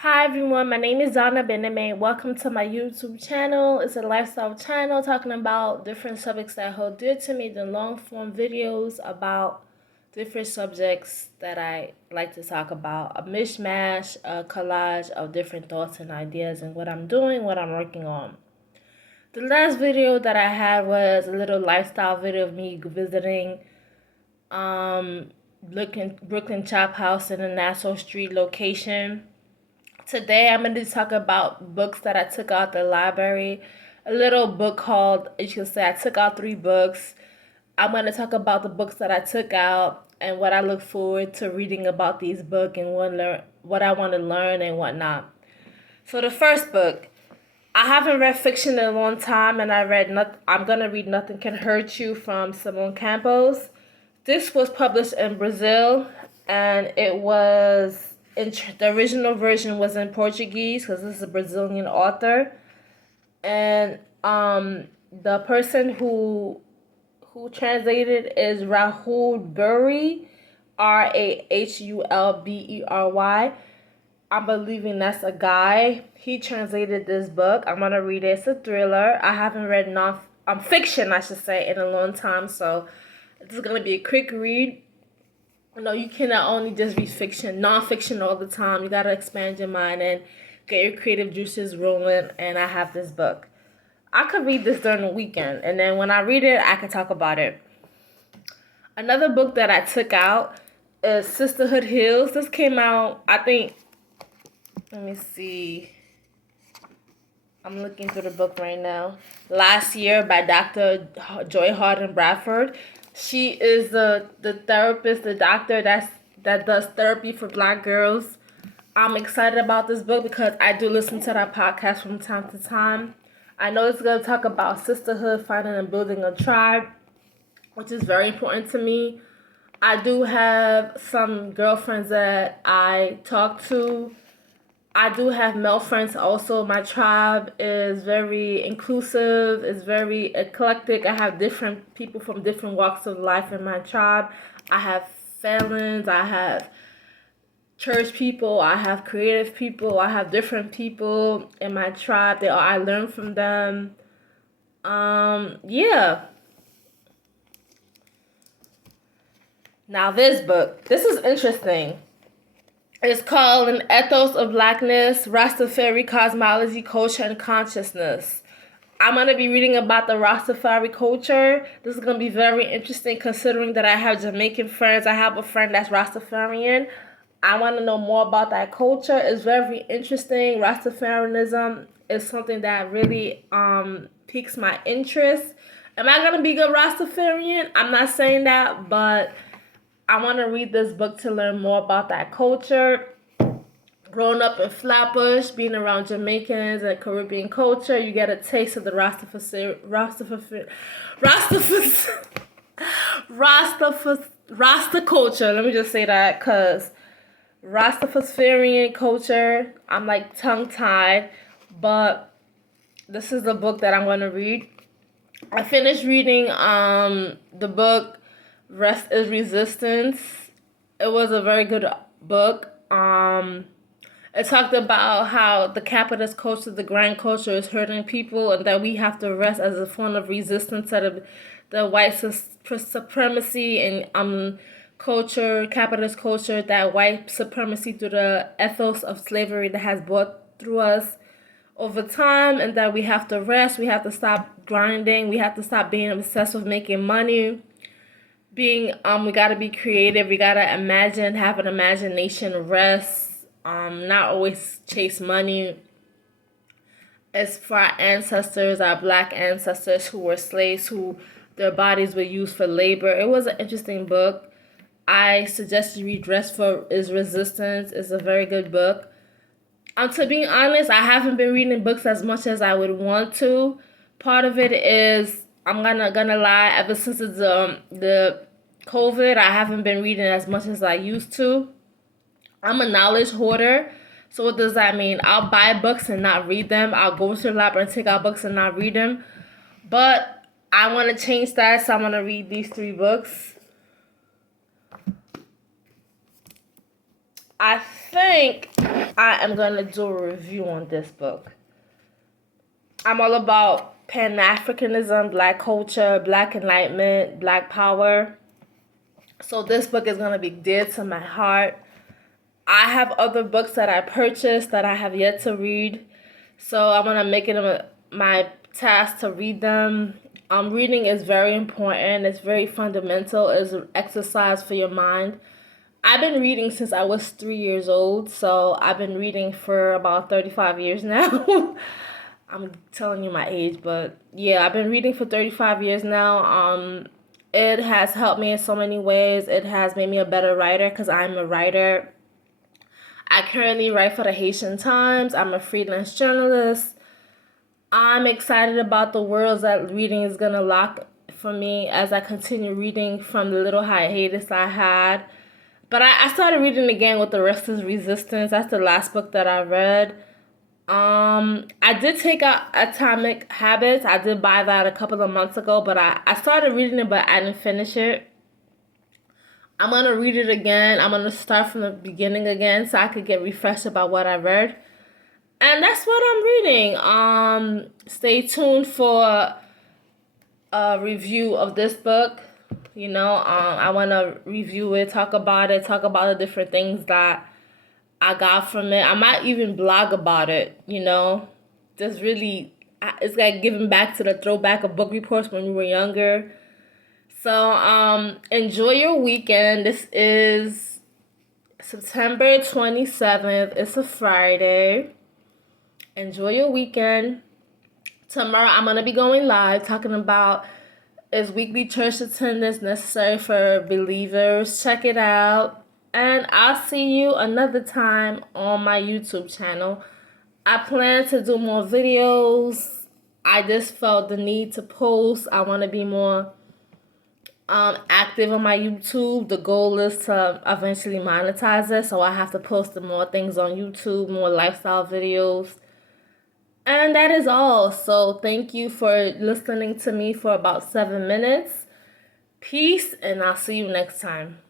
Hi everyone, my name is Donna Bien-Aime. Welcome to my YouTube channel. It's a lifestyle channel talking about different subjects that hold dear to me, the long form videos about different subjects that I like to talk about. A mishmash, a collage of different thoughts and ideas and what I'm doing, what I'm working on. The last video that I had was a little lifestyle video of me visiting um looking Brooklyn Chop House in a Nassau Street location. Today I'm going to talk about books that I took out the library. A little book called, you can say I took out 3 books. I'm going to talk about the books that I took out and what I look forward to reading about these books and what I want to learn and whatnot. So the first book, I haven't read fiction in a long time, and I'm going to read Nothing Can Hurt You from Simone Campos. This was published in Brazil, and the original version was in Portuguese because this is a Brazilian author, and the person who translated is Rahul Buri, Rahulbery. I'm believing that's a guy. He translated this book. I'm gonna read it. It's a thriller. I haven't read fiction, I should say, in a long time, so this is gonna be a quick read. No, you cannot only just read fiction, nonfiction all the time. You gotta expand your mind and get your creative juices rolling. And I have this book. I could read this during the weekend, and then when I read it, I can talk about it. Another book that I took out is Sisterhood Heals. This came out, I think. Let me see. I'm looking through the book right now. Last year by Dr. Joy Harden Bradford. She is the therapist, the doctor that does therapy for Black girls. I'm excited about this book because I do listen to that podcast from time to time. I know it's going to talk about sisterhood, finding and building a tribe, which is very important to me. I do have some girlfriends that I talk to. I do have male friends also. My tribe is very inclusive, it's very eclectic. I have different people from different walks of life in my tribe. I have felons, I have church people, I have creative people, I have different people in my tribe. I learn from them. Yeah. Now this is interesting. It's called An Ethos of Blackness, Rastafari Cosmology, Culture, and Consciousness. I'm going to be reading about the Rastafari culture. This is going to be very interesting considering that I have Jamaican friends. I have a friend that's Rastafarian. I want to know more about that culture. It's very interesting. Rastafarianism is something that really piques my interest. Am I going to be a good Rastafarian? I'm not saying that, but I want to read this book to learn more about that culture. Growing up in Flatbush, being around Jamaicans and Caribbean culture, you get a taste of the Rasta culture. Let me just say that because Rastafarian culture, I'm like tongue tied, but this is the book that I'm going to read. I finished reading the book Rest is Resistance. It was a very good book. It talked about how the capitalist culture, the grand culture, is hurting people, and that we have to rest as a form of resistance to the white supremacy and culture, capitalist culture, that white supremacy through the ethos of slavery that has brought through us over time, and that we have to rest. We have to stop grinding. We have to stop being obsessed with making money. We gotta be creative. We gotta imagine, have an imagination, rest. Not always chase money. As for our ancestors, our Black ancestors who were slaves, who their bodies were used for labor. It was an interesting book. I suggest you read Rest for is Resistance. It's a very good book. To be honest, I haven't been reading books as much as I would want to. Part of it is I'm gonna lie. Ever since the COVID, I haven't been reading as much as I used to. I'm a knowledge hoarder. So what does that mean? I'll buy books and not read them. I'll go to the library and take out books and not read them. But I want to change that, so I'm gonna read these 3 books. I think I am going to do a review on this book. I'm all about Pan-Africanism, Black culture, Black enlightenment, Black power. So this book is going to be dear to my heart. I have other books that I purchased that I have yet to read. So I'm going to make it my task to read them. Reading is very important. It's very fundamental. It's an exercise for your mind. I've been reading since I was 3 years old. So I've been reading for about 35 years now. I'm telling you my age, but yeah, I've been reading for 35 years now. It has helped me in so many ways. It has made me a better writer because I'm a writer. I currently write for the Haitian Times. I'm a freelance journalist. I'm excited about the worlds that reading is going to lock for me as I continue reading from the little hiatus I had. But I started reading again with The Restless Resistance. That's the last book that I read. I did take out Atomic Habits. I did buy that a couple of months ago, but I started reading it, but I didn't finish it. I'm going to read it again. I'm going to start from the beginning again so I could get refreshed about what I read. And that's what I'm reading. Stay tuned for a review of this book. I want to review it, talk about the different things that I got from it. I might even blog about it, Just really, it's like giving back to the throwback of book reports when we were younger. So, enjoy your weekend. This is September 27th. It's a Friday. Enjoy your weekend. Tomorrow, I'm going to be going live talking about is weekly church attendance necessary for believers. Check it out. And I'll see you another time on my YouTube channel. I plan to do more videos. I just felt the need to post. I want to be more active on my YouTube. The goal is to eventually monetize it. So I have to post more things on YouTube, more lifestyle videos. And that is all. So thank you for listening to me for about 7 minutes. Peace, and I'll see you next time.